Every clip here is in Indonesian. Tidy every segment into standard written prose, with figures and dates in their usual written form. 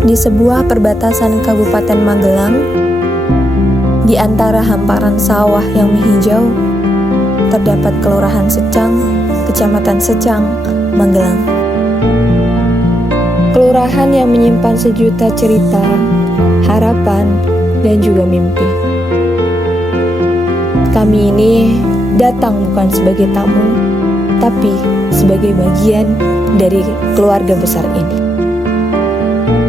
Di sebuah perbatasan Kabupaten Magelang, di antara hamparan sawah yang menghijau, terdapat Kelurahan Secang, Kecamatan Secang, Magelang. Kelurahan yang menyimpan sejuta cerita, harapan, dan juga mimpi. Kami ini datang bukan sebagai tamu, tapi sebagai bagian dari keluarga besar ini.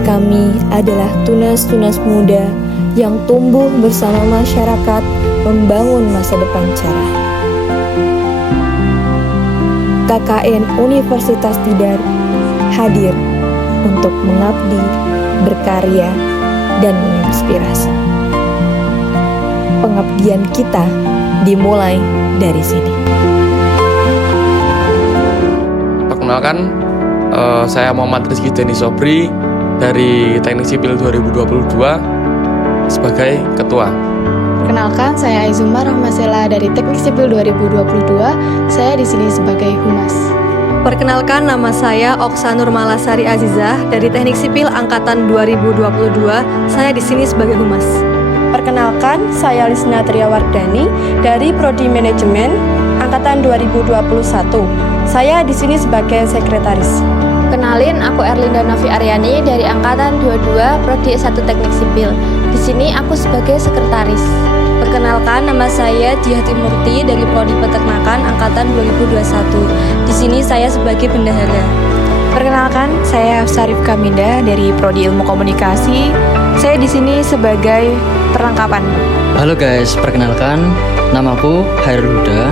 Kami adalah tunas-tunas muda yang tumbuh bersama masyarakat membangun masa depan cerah. KKN Universitas Tidar hadir untuk mengabdi, berkarya, dan menginspirasi. Pengabdian kita dimulai dari sini. Perkenalkan, saya Muhammad Rizky Deni Sobri dari Teknik Sipil 2022 sebagai Ketua. Perkenalkan, saya Aizumar Rahmasela dari Teknik Sipil 2022. Saya di sini sebagai Humas. Perkenalkan, nama saya Oksanur Malasari Azizah dari Teknik Sipil Angkatan 2022. Saya di sini sebagai Humas. Perkenalkan, saya Lisna Triawardani dari Prodi Manajemen Angkatan 2021. Saya di sini sebagai Sekretaris. Kenalin, aku Erlinda Novi Aryani dari Angkatan 22 Prodi S1 Teknik Sipil. Di sini aku sebagai Sekretaris. Perkenalkan, nama saya Diyati Murti dari Prodi Peternakan Angkatan 2021. Di sini saya sebagai Bendahara. Perkenalkan, saya Sarif Kaminda dari Prodi Ilmu Komunikasi. Saya di sini sebagai perlengkapan. Halo guys, perkenalkan, namaku Hairul Huda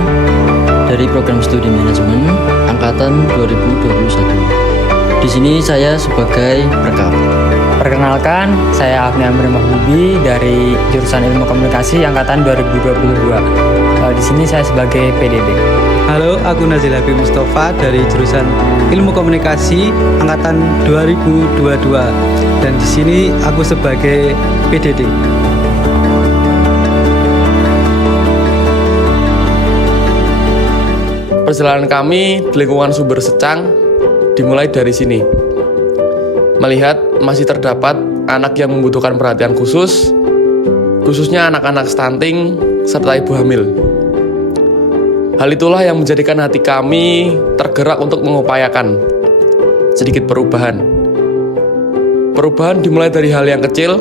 dari Program Studi Manajemen Angkatan 2021. Di sini saya sebagai rekap. Perkenalkan, saya Agni Amri Mahbubi dari jurusan Ilmu Komunikasi Angkatan 2022. Di sini saya sebagai PDD. Halo, aku Nazil Habib Mustafa dari jurusan Ilmu Komunikasi Angkatan 2022. Dan di sini aku sebagai PDD. Perjalanan kami di lingkungan Sumber Secang dimulai dari sini. Melihat masih terdapat anak yang membutuhkan perhatian khusus, khususnya anak-anak stunting serta ibu hamil. Hal itulah yang menjadikan hati kami tergerak untuk mengupayakan sedikit perubahan. Perubahan dimulai dari hal yang kecil,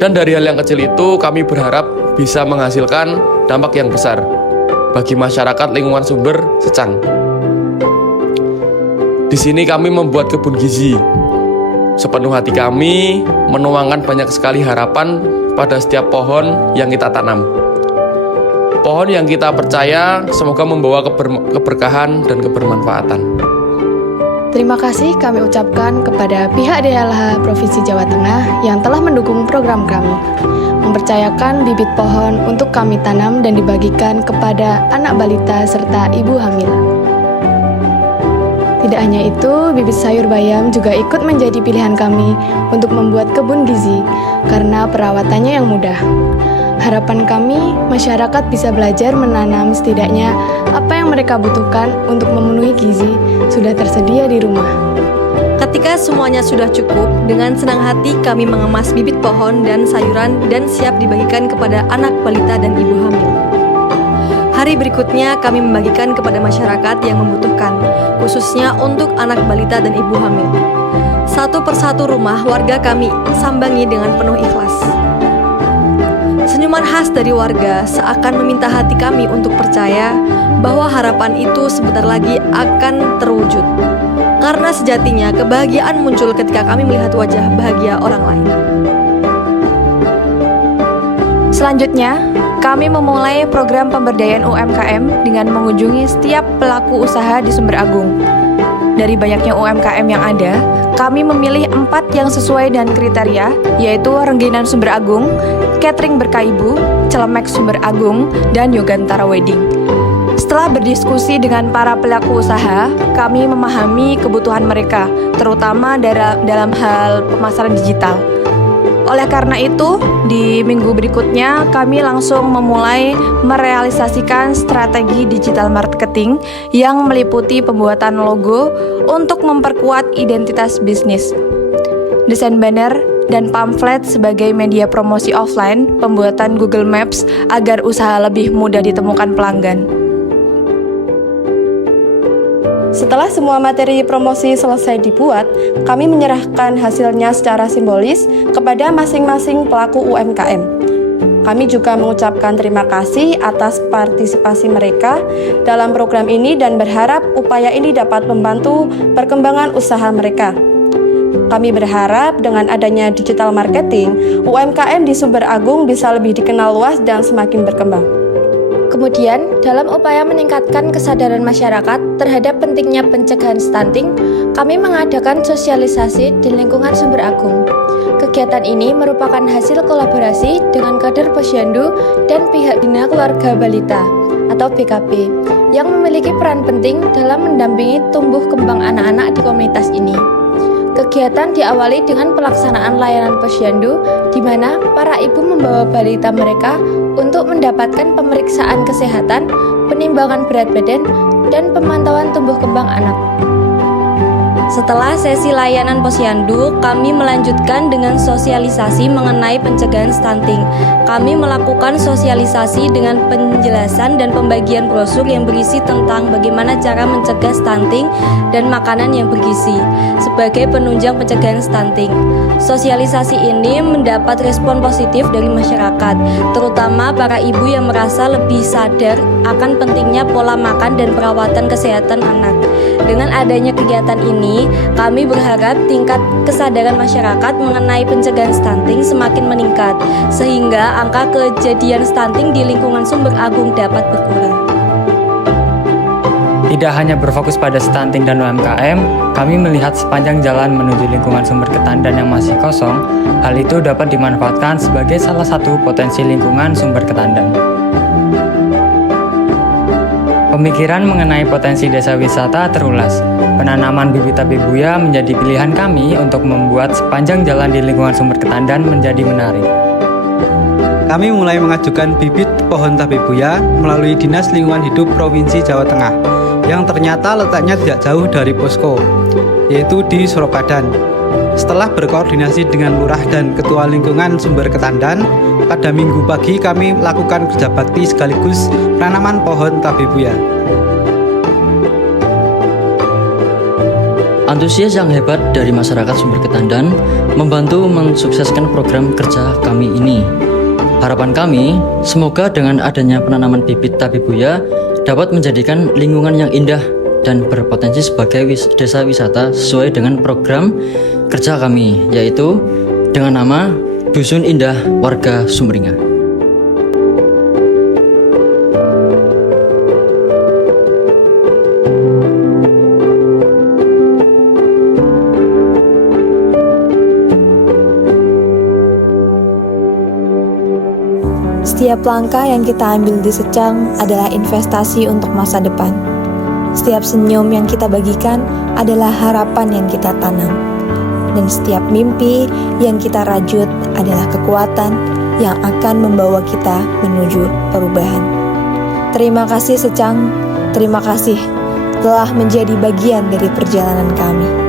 dan dari hal yang kecil itu kami berharap bisa menghasilkan dampak yang besar bagi masyarakat lingkungan Sumber Secang. Di sini kami membuat kebun gizi. Sepenuh hati kami menuangkan banyak sekali harapan pada setiap pohon yang kita tanam. Pohon yang kita percaya semoga membawa keberkahan dan kebermanfaatan. Terima kasih kami ucapkan kepada pihak DLH Provinsi Jawa Tengah yang telah mendukung program kami, mempercayakan bibit pohon untuk kami tanam dan dibagikan kepada anak balita serta ibu hamil. Tidak hanya itu, bibit sayur bayam juga ikut menjadi pilihan kami untuk membuat kebun gizi karena perawatannya yang mudah. Harapan kami, masyarakat bisa belajar menanam setidaknya apa yang mereka butuhkan untuk memenuhi gizi sudah tersedia di rumah. Ketika semuanya sudah cukup, dengan senang hati kami mengemas bibit pohon dan sayuran dan siap dibagikan kepada anak balita dan ibu hamil. Hari berikutnya kami membagikan kepada masyarakat yang membutuhkan, khususnya untuk anak balita dan ibu hamil. Satu persatu rumah warga kami sambangi dengan penuh ikhlas. Senyuman khas dari warga seakan meminta hati kami untuk percaya bahwa harapan itu sebentar lagi akan terwujud. Karena sejatinya kebahagiaan muncul ketika kami melihat wajah bahagia orang lain. Selanjutnya, kami memulai program pemberdayaan UMKM dengan mengunjungi setiap pelaku usaha di Sumber Agung. Dari banyaknya UMKM yang ada, kami memilih 4 yang sesuai dengan kriteria, yaitu Rengginan Sumber Agung, Catering Berkaibu, Celemek Sumber Agung, dan Yogantara Wedding. Setelah berdiskusi dengan para pelaku usaha, kami memahami kebutuhan mereka, terutama dalam hal pemasaran digital. Oleh karena itu, di minggu berikutnya kami langsung memulai merealisasikan strategi digital marketing yang meliputi pembuatan logo untuk memperkuat identitas bisnis. desain banner, dan pamflet sebagai media promosi offline, pembuatan Google Maps agar usaha lebih mudah ditemukan pelanggan. Setelah semua materi promosi selesai dibuat, kami menyerahkan hasilnya secara simbolis kepada masing-masing pelaku UMKM. Kami juga mengucapkan terima kasih atas partisipasi mereka dalam program ini dan berharap upaya ini dapat membantu perkembangan usaha mereka. Kami berharap dengan adanya digital marketing, UMKM di Sumber Agung bisa lebih dikenal luas dan semakin berkembang. Kemudian, dalam upaya meningkatkan kesadaran masyarakat terhadap pentingnya pencegahan stunting, kami mengadakan sosialisasi di lingkungan Sumber Agung. Kegiatan ini merupakan hasil kolaborasi dengan kader Posyandu dan pihak Bina Keluarga Balita atau BKB yang memiliki peran penting dalam mendampingi tumbuh kembang anak-anak di komunitas ini. Kegiatan diawali dengan pelaksanaan layanan Posyandu di mana para ibu membawa balita mereka untuk mendapatkan pemeriksaan kesehatan, penimbangan berat badan, dan pemantauan tumbuh kembang anak. Setelah sesi layanan Posyandu, kami melanjutkan dengan sosialisasi mengenai pencegahan stunting. Kami melakukan sosialisasi dengan penjelasan dan pembagian brosur yang berisi tentang bagaimana cara mencegah stunting dan makanan yang bergizi sebagai penunjang pencegahan stunting. Sosialisasi ini mendapat respon positif dari masyarakat, terutama para ibu yang merasa lebih sadar akan pentingnya pola makan dan perawatan kesehatan anak. Dengan adanya kegiatan ini, kami berharap tingkat kesadaran masyarakat mengenai pencegahan stunting semakin meningkat, sehingga angka kejadian stunting di lingkungan Sumber Agung dapat berkurang. Tidak hanya berfokus pada stunting dan UMKM, kami melihat sepanjang jalan menuju lingkungan sumber ketandan yang masih kosong, hal itu dapat dimanfaatkan sebagai salah satu potensi lingkungan sumber ketandan. Pemikiran mengenai potensi desa wisata terulas. Penanaman bibit tabebuya menjadi pilihan kami untuk membuat sepanjang jalan di lingkungan sumber ketandan menjadi menarik. Kami mulai mengajukan bibit pohon tabebuya melalui Dinas Lingkungan Hidup Provinsi Jawa Tengah, yang ternyata letaknya tidak jauh dari posko, yaitu di Suropadan. Setelah berkoordinasi dengan lurah dan ketua lingkungan sumber ketandan, pada Minggu pagi kami lakukan kerja bakti sekaligus penanaman pohon tabebuya. Antusias yang hebat dari masyarakat Sumber Ketandan membantu mensukseskan program kerja kami ini. Harapan kami, semoga dengan adanya penanaman bibit tabebuya dapat menjadikan lingkungan yang indah dan berpotensi sebagai desa wisata sesuai dengan program kerja kami, yaitu dengan nama Dusun Indah Warga Sumringah. Setiap langkah yang kita ambil di Secang adalah investasi untuk masa depan. Setiap senyum yang kita bagikan adalah harapan yang kita tanam. Dan setiap mimpi yang kita rajut adalah kekuatan yang akan membawa kita menuju perubahan. Terima kasih Secang, terima kasih telah menjadi bagian dari perjalanan kami.